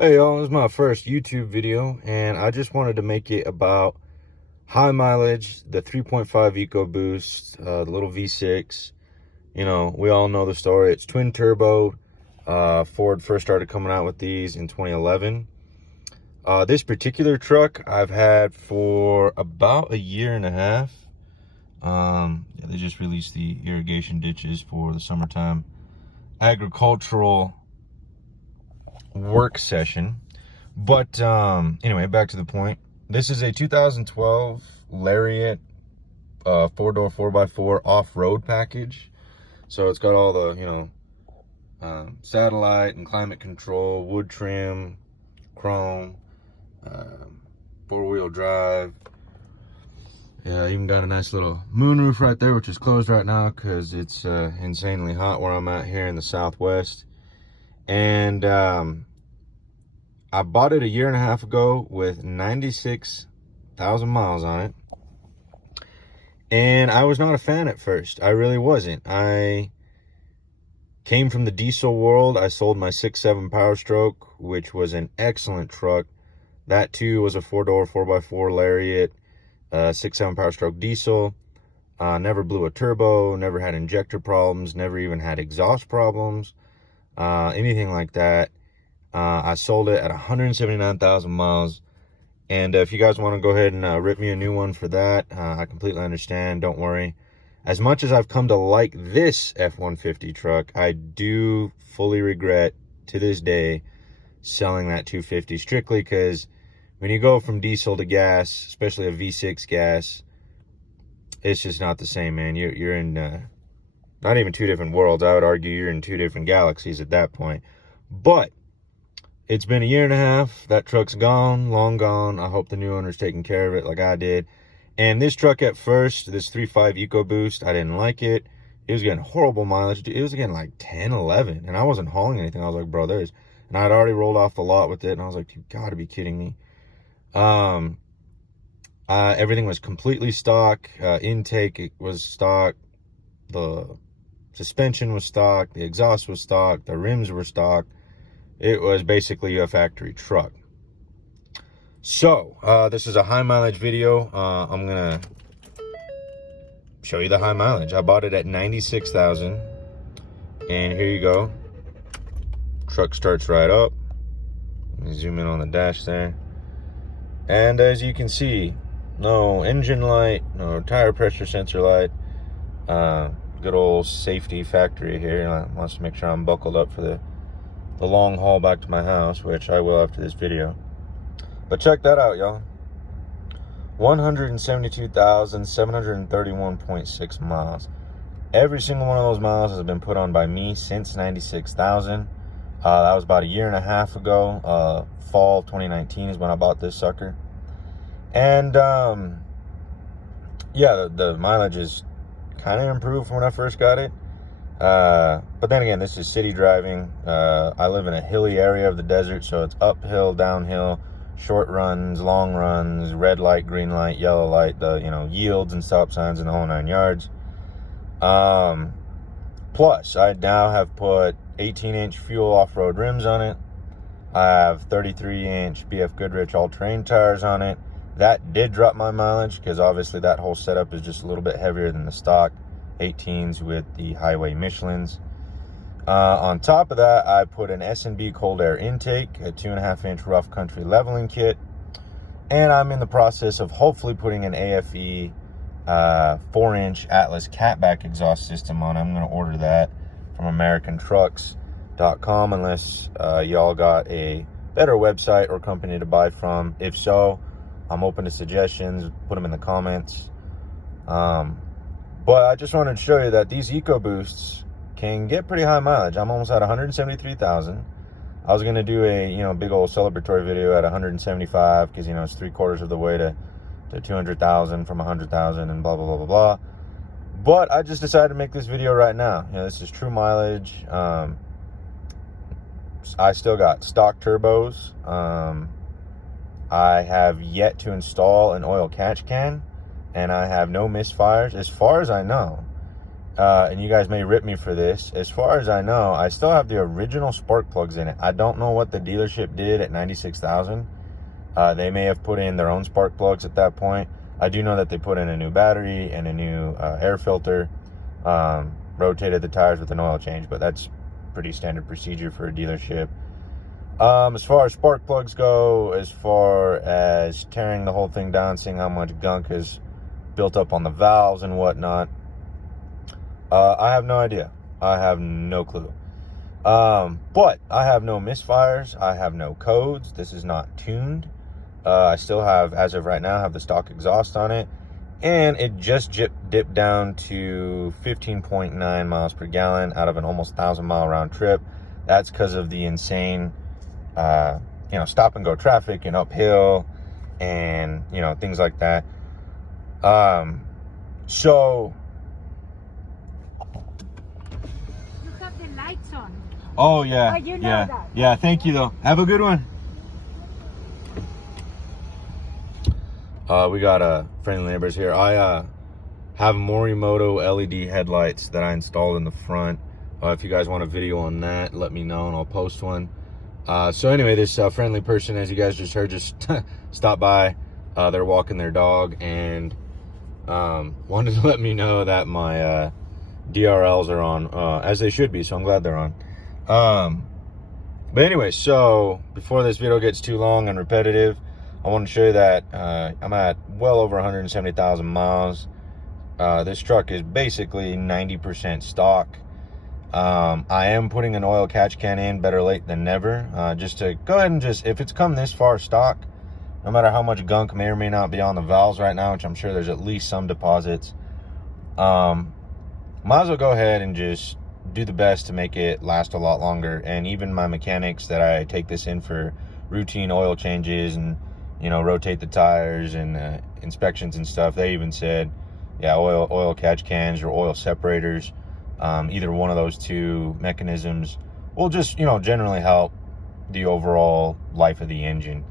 Hey y'all, this is my first YouTube video and I just wanted to make it about high mileage, the 3.5 EcoBoost, the little V6. You know, we all know the story. It's twin turbo. Ford first started coming out with these in 2011. This particular truck I've had for about a year and a half. Yeah, they just released the irrigation ditches for the summertime agricultural work session. But anyway, back to the point. This is a 2012 Lariat 4-door 4x4 off-road package. So it's got all the, satellite and climate control, wood trim, chrome, four-wheel drive. Yeah, even got a nice little moonroof right there, which is closed right now because it's insanely hot where I'm at here in the Southwest. And I bought it a year and a half ago with 96,000 miles on it. And I was not a fan at first. I really wasn't. I came from the diesel world. I sold my 6.7 Power Stroke, which was an excellent truck. That too was a 4-door 4x4 Lariat, 6.7 Power Stroke diesel. Never blew a turbo, never had injector problems, never even had exhaust problems, anything like that. I sold it at 179,000 miles. And if you guys want to go ahead and rip me a new one for that, I completely understand. Don't worry. As much as I've come to like this F-150 truck, I do fully regret to this day selling that 250 strictly because when you go from diesel to gas, especially a V6 gas, it's just not the same, man. You're in not even two different worlds. I would argue you're in two different galaxies at that point. But it's been a year and a half. That truck's gone, long gone. I hope the new owner's taking care of it like I did. And this truck at first, this 3.5 EcoBoost, I didn't like it. It was getting horrible mileage. It was getting like 10, 11. And I wasn't hauling anything. I was like, bro, there's... And I'd already rolled off the lot with it. And I was like, you gotta be kidding me. Everything was completely stock. Intake was stock. The suspension was stock. The exhaust was stock. The rims were stock. It was basically a factory truck. So, this is a high mileage video. I'm gonna show you the high mileage. I bought it at 96,000. And here you go. Truck starts right up. Let me zoom in on the dash there. And as you can see, no engine light, no tire pressure sensor light. Good old safety factory here. Wants to make sure I'm buckled up for the long haul back to my house, which I will after this video. But check that out, y'all. 172,731.6 miles. Every single one of those miles has been put on by me since 96,000. That was about a year and a half ago. Fall 2019 is when I bought this sucker. And yeah, the mileage is kind of improved from when I first got it. But then again, this is city driving. I live in a hilly area of the desert, so it's uphill, downhill, short runs, long runs, red light, green light, yellow light, the yields and stop signs and the whole 9 yards. Plus, I now have put 18-inch fuel off-road rims on it. I have 33-inch BF Goodrich all-terrain tires on it. That did drop my mileage because obviously that whole setup is just a little bit heavier than the stock 18s with the highway Michelins. On top of that, I put an S&B cold air intake, a 2.5-inch rough country leveling kit, and I'm in the process of hopefully putting an AFE 4-inch Atlas catback exhaust system on. I'm going to order that from AmericanTrucks.com unless y'all got a better website or company to buy from. If so, I'm open to suggestions. Put them in the comments. But I just wanted to show you that these EcoBoosts can get pretty high mileage. I'm almost at 173,000. I was gonna do a big old celebratory video at 175 because it's 3/4 of the way to 200,000 from 100,000 and blah blah blah blah blah. But I just decided to make this video right now. This is true mileage. I still got stock turbos. I have yet to install an oil catch can, and I have no misfires as far as I know. and you guys may rip me for this, as far as I know, I still have the original spark plugs in it. I don't know what the dealership did at 96,000. They may have put in their own spark plugs at that point. I do know that they put in a new battery and a new air filter, rotated the tires with an oil change, but that's pretty standard procedure for a dealership. As far as spark plugs go, as far as tearing the whole thing down, seeing how much gunk is built up on the valves and whatnot, I have no idea. I have no clue. But I have no misfires. I have no codes. This is not tuned. I still have, as of right now, have the stock exhaust on it. And it just dipped down to 15.9 miles per gallon out of an almost 1,000-mile round trip. That's because of the insane, stop and go traffic and uphill and, things like that. So... You have the lights on. Oh, yeah. Oh, you know that. Yeah, thank you, though. Have a good one. We got friendly neighbors here. I have Morimoto LED headlights that I installed in the front. If you guys want a video on that, let me know and I'll post one. So anyway, this friendly person, as you guys just heard, just stopped by. They're walking their dog and wanted to let me know that my DRLs are on, as they should be, so I'm glad they're on. But anyway, so before this video gets too long and repetitive, I want to show you that I'm at well over 170,000 miles. This truck is basically 90% stock. I am putting an oil catch can in, better late than never, just to go ahead and if it's come this far stock, no matter how much gunk may or may not be on the valves right now, which I'm sure there's at least some deposits, might as well go ahead and just do the best to make it last a lot longer. And even my mechanics that I take this in for routine oil changes and rotate the tires and inspections and stuff, they even said, yeah, oil catch cans or oil separators, either one of those two mechanisms will just generally help the overall life of the engine.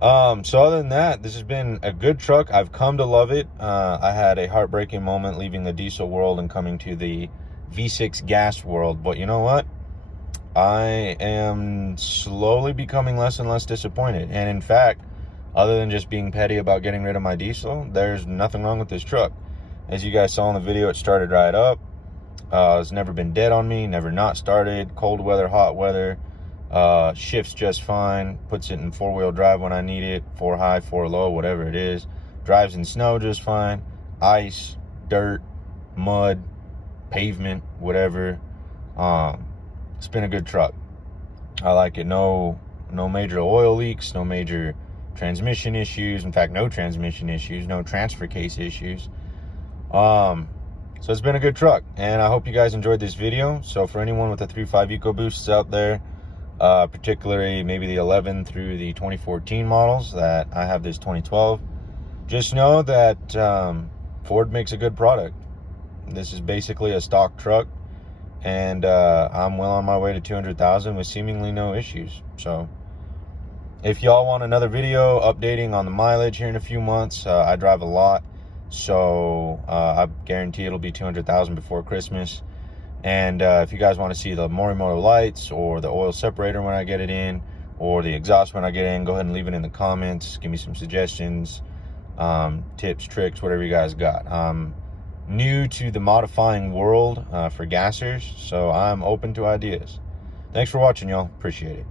So other than that, this has been a good truck. I've come to love it. I had a heartbreaking moment leaving the diesel world and coming to the V6 gas world, but you know what? I am slowly becoming less and less disappointed. And in fact, other than just being petty about getting rid of my diesel, there's nothing wrong with this truck. As you guys saw in the video, it started right up. It's never been dead on me, never not started. Cold weather, hot weather, shifts just fine. Puts it in 4-wheel drive when I need it, 4 high, 4 low, whatever it is. Drives in snow just fine. Ice, dirt, mud, pavement, whatever. It's been a good truck. I like it. No major oil leaks, no major transmission issues. In fact, no transmission issues, no transfer case issues. So it's been a good truck, and I hope you guys enjoyed this video. So for anyone with the 3.5 EcoBoosts out there, particularly maybe the 11 through the 2014 models, that I have this 2012, just know that Ford makes a good product. This is basically a stock truck, and I'm well on my way to 200,000 with seemingly no issues. So if y'all want another video updating on the mileage here in a few months, I drive a lot, so I guarantee it'll be 200,000 before Christmas. And if you guys want to see the Morimoto lights or the oil separator when I get it in, or the exhaust when I get in, go ahead and leave it in the comments. Give me some suggestions, tips, tricks, whatever you guys got. I'm new to the modifying world for gassers, so I'm open to ideas. Thanks for watching, y'all. Appreciate it.